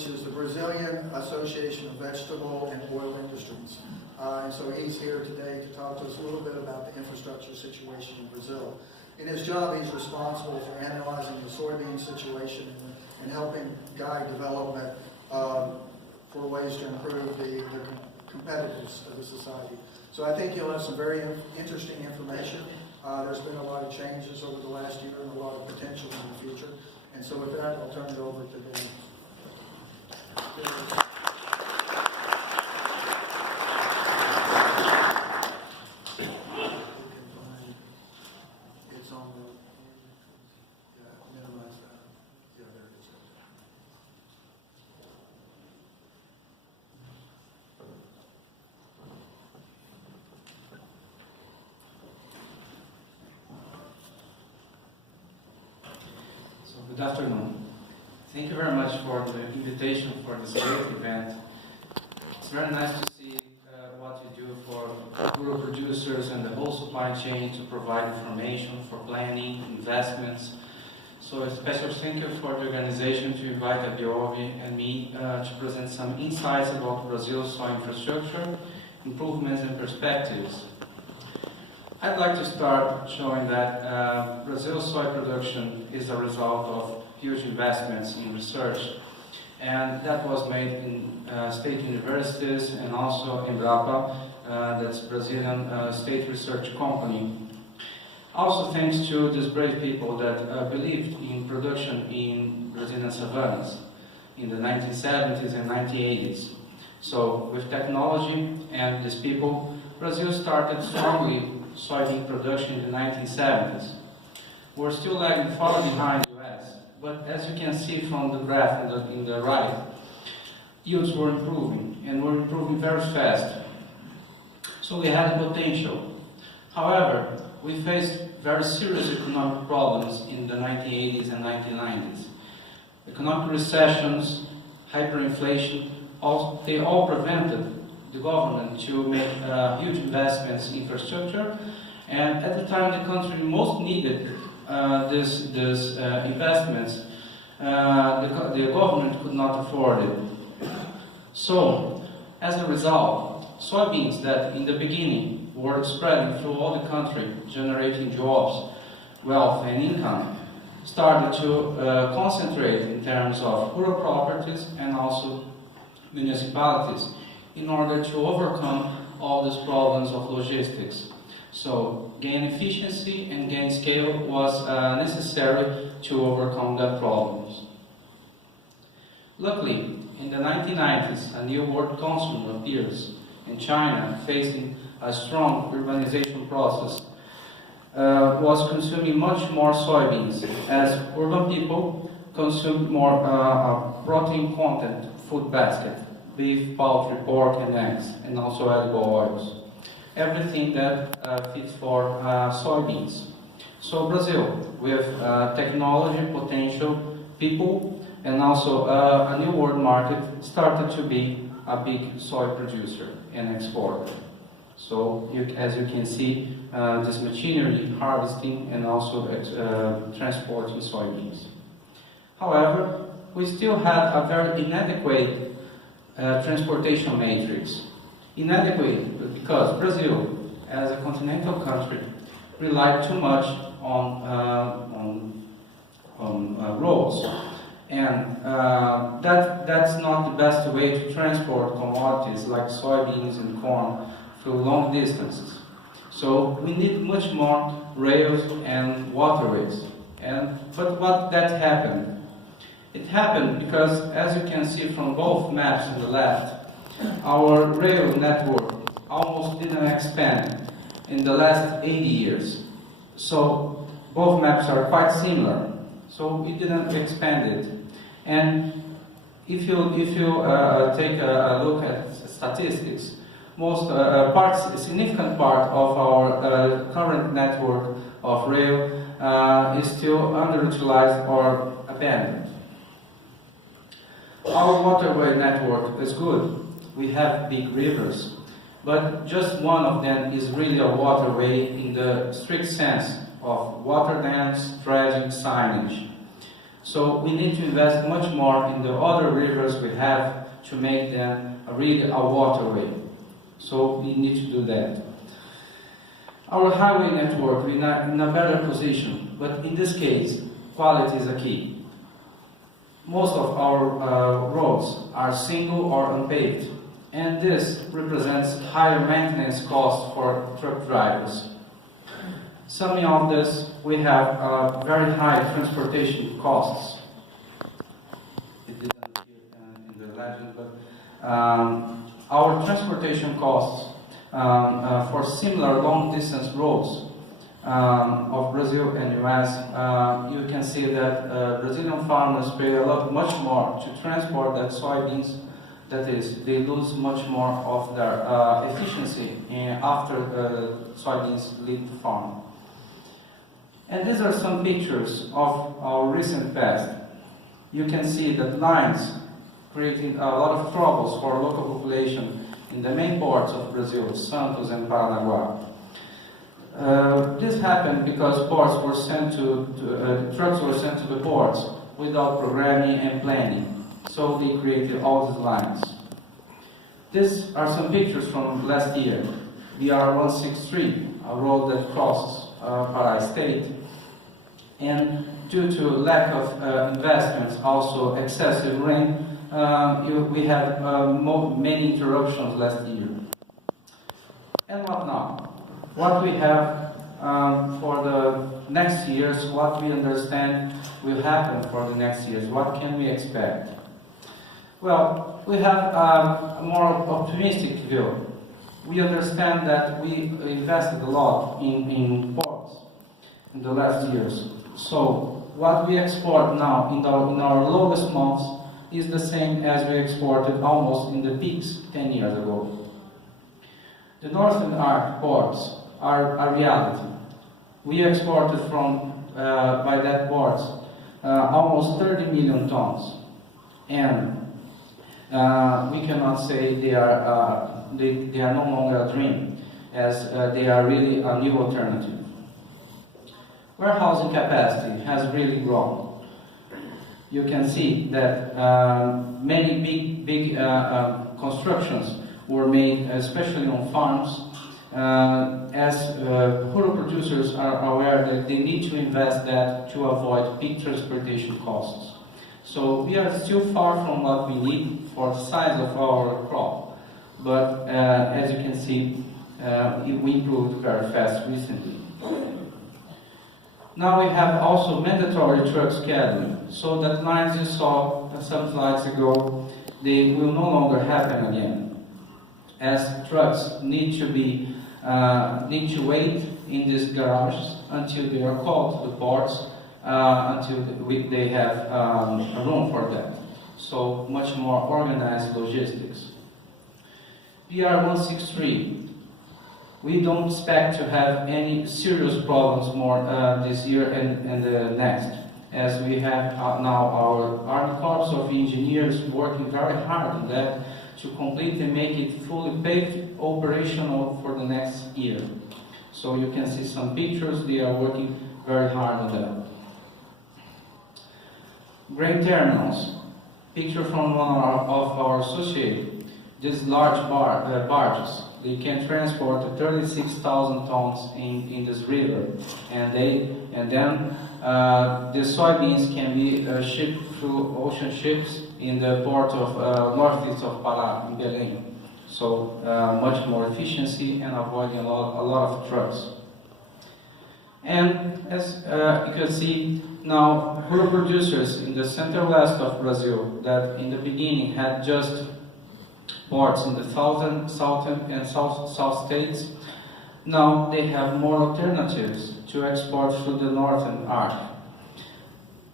which is the Brazilian Association of Vegetable and Oil Industries. And so he's here today to talk to us a little bit about the infrastructure situation in Brazil. In his job, he's responsible for analyzing the soybean situation and helping guide development for ways to improve the competitiveness of the society. So I think you'll have some very interesting information. There's been a lot of changes over the last year and a lot of potential in the future. And so with that, I'll turn it over to Dan. It's on the, minimize that. Yeah, there it is. Good afternoon. Thank you very much for the invitation for this great event. It's very nice to see what you do for rural producers and the whole supply chain to provide information for planning, investments. So a special thank you for the organization to invite Abiovi and me to present some insights about Brazil's soil infrastructure, improvements and perspectives. I'd like to start showing that Brazil's soy production is a result of huge investments in research, and that was made in state universities and also in Embrapa, that's Brazilian state research company. Also thanks to these brave people that believed in production in Brazilian savannas in the 1970s and 1980s. So with technology and these people, Brazil started strongly soybean production in the 1970s. We're still lagging far behind the US, but as you can see from the graph in the right, yields were improving, and were improving very fast. So we had potential. However, we faced very serious economic problems in the 1980s and 1990s. Economic recessions, hyperinflation, they all prevented the government to make huge investments in infrastructure, and at the time the country most needed these investments, the government could not afford it. So, as a result, soybeans that in the beginning were spreading through all the country, generating jobs, wealth and income, started to concentrate in terms of rural properties and also municipalities, in order to overcome all these problems of logistics. So gain efficiency and gain scale was necessary to overcome that problems. Luckily, in the 1990s, a new world consumer appears, and China, facing a strong urbanization process, was consuming much more soybeans, as urban people consumed more protein content food basket. Beef, poultry, pork, and eggs, and also edible oils. Everything that fits for soybeans. So Brazil, with technology, potential, people, and also a new world market, started to be a big soy producer and exporter. So as you can see, this machinery harvesting and also transporting soybeans. However, we still had a very inadequate transportation matrix. Inadequate because Brazil, as a continental country, relied too much on roads, and that's not the best way to transport commodities like soybeans and corn through long distances. So we need much more rails and waterways. But what that happened? It happened because, as you can see from both maps on the left, our rail network almost didn't expand in the last 80 years. So both maps are quite similar. So we didn't expand it. And if you take a look at statistics, a significant part of our current network of rail is still underutilized or abandoned. Our waterway network is good. We have big rivers, but just one of them is really a waterway in the strict sense of water dams, dredging, signage. So we need to invest much more in the other rivers we have to make them really a waterway. So we need to do that. Our highway network, we are in a better position, but in this case, quality is a key. Most of our roads are single or unpaved, and this represents higher maintenance costs for truck drivers. Summing all this, we have very high transportation costs. It didn't appear in the legend, but our transportation costs for similar long-distance roads of Brazil and US, you can see that Brazilian farmers pay much more to transport that soybeans. That is, they lose much more of their efficiency after soybeans leave the farm. And these are some pictures of our recent past. You can see that lines creating a lot of troubles for local population in the main ports of Brazil, Santos and Paranaguá. This happened because ports were sent trucks were sent to the ports without programming and planning. So they created all these lines. These are some pictures from last year. BR 163, a road that crosses Pará State. And due to lack of investments, also excessive rain, we had many interruptions last year. And what now? What we have for the next years, what we understand will happen for the next years, what can we expect? Well, we have a more optimistic view. We understand that we invested a lot in ports in the last years. So what we export now in our lowest months is the same as we exported almost in the peaks 10 years ago. The Northern Arc ports are a reality. We exported from, by that ports, almost 30 million tons. And we cannot say they are no longer a dream, as they are really a new alternative. Warehousing capacity has really grown. You can see that many big constructions were made, especially on farms, as rural producers are aware that they need to invest that to avoid big transportation costs. So we are still far from what we need for the size of our crop, but as you can see, we improved very fast recently. Now we have also mandatory truck scheduling, so that lines you saw some slides ago, they will no longer happen again, as trucks need to wait in these garages until they are called to the ports, until they have a room for that. So much more organized logistics. BR 163. We don't expect to have any serious problems more this year and the next, as we have now our Army Corps of Engineers working very hard on that to complete and make it fully paved, operational for the next year. So you can see some pictures, they are working very hard on that. Grain terminals. Picture from one of our associates. These large barges. They can transport 36,000 tons in this river, and then the soybeans can be shipped through ocean ships in the port of northeast of Pará, in Belém. So much more efficiency and avoiding a lot of trucks. And as you can see now, rural producers in the center-west of Brazil that in the beginning had just ports in the southern and south states, now they have more alternatives to export through the northern arc.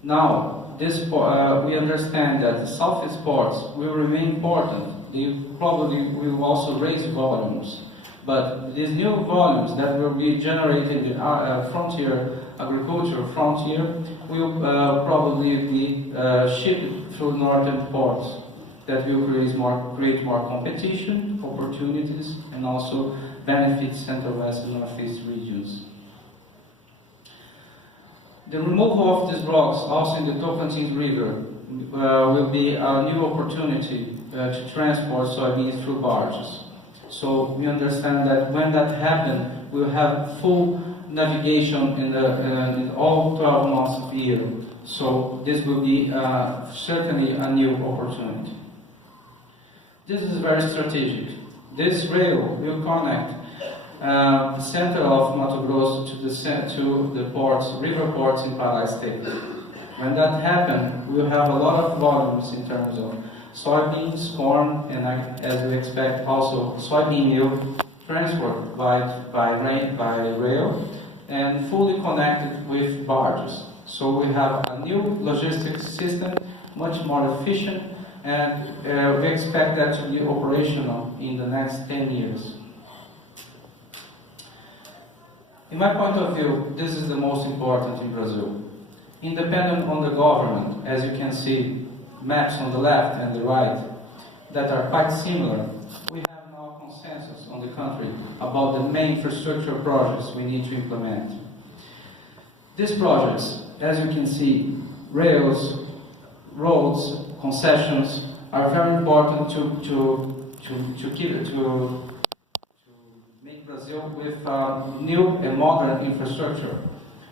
Now, we understand that the southeast ports will remain important. They probably will also raise volumes, but these new volumes that will be generated in frontier agriculture frontier will probably be shipped through northern ports. That will create more competition, opportunities, and also benefit Central West and Northeast regions. The removal of these blocks, also in the Tocantins River, will be a new opportunity to transport soybeans through barges. So we understand that when that happens, we'll have full navigation in all 12 months of the year. So this will be certainly a new opportunity. This is very strategic. This rail will connect the center of Mato Grosso to the ports, river ports in Pará State. When that happens, we'll have a lot of volumes in terms of soybeans, corn, and as we expect also soybean meal transport by rail and fully connected with barges. So we have a new logistics system, much more efficient, and we expect that to be operational in the next 10 years. In my point of view, this is the most important in Brazil. Independent on the government, as you can see, maps on the left and the right that are quite similar, we have now consensus on the country about the main infrastructure projects we need to implement. These projects, as you can see, rails, roads, concessions, are very important to make Brazil with new and modern infrastructure.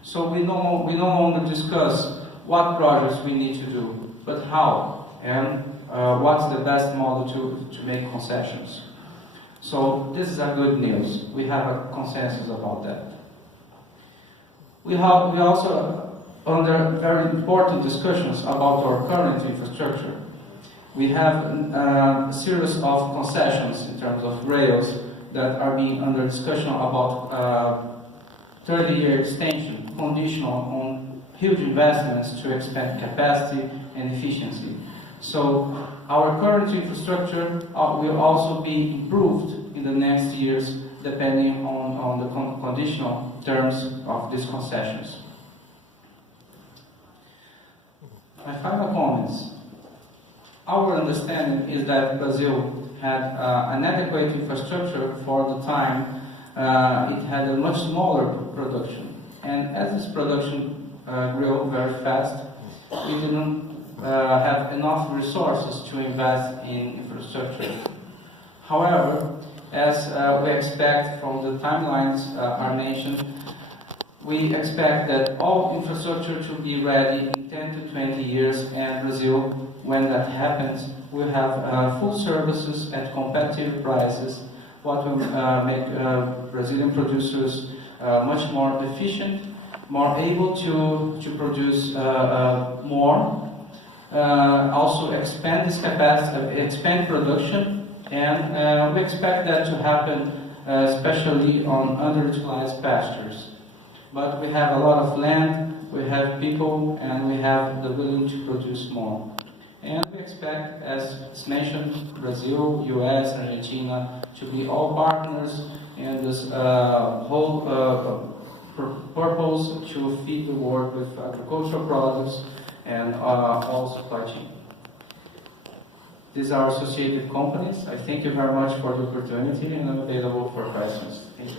So we no longer discuss what projects we need to do, but how and what's the best model to make concessions. So this is a good news. We have a consensus about that. We also under very important discussions about our current infrastructure. We have a series of concessions in terms of rails that are being under discussion about 30-year extension, conditional on huge investments to expand capacity and efficiency. So our current infrastructure will also be improved in the next years depending on the conditional terms of these concessions. My final comments. Our understanding is that Brazil had an adequate infrastructure for the time it had a much smaller production. And as this production grew very fast, we didn't have enough resources to invest in infrastructure. However, as we expect from the timelines are mentioned, we expect that all infrastructure to be ready in 10 to 20 years, and Brazil, when that happens, will have full services at competitive prices, what will make Brazilian producers much more efficient, more able to produce more, also expand this capacity, expand production, and we expect that to happen especially on underutilized pastures. But we have a lot of land, we have people, and we have the willing to produce more. And we expect, as it's mentioned, Brazil, US, Argentina to be all partners in this whole purpose to feed the world with agricultural products and all supply chain. These are associated companies. I thank you very much for the opportunity, and I'm available for questions. Thank you.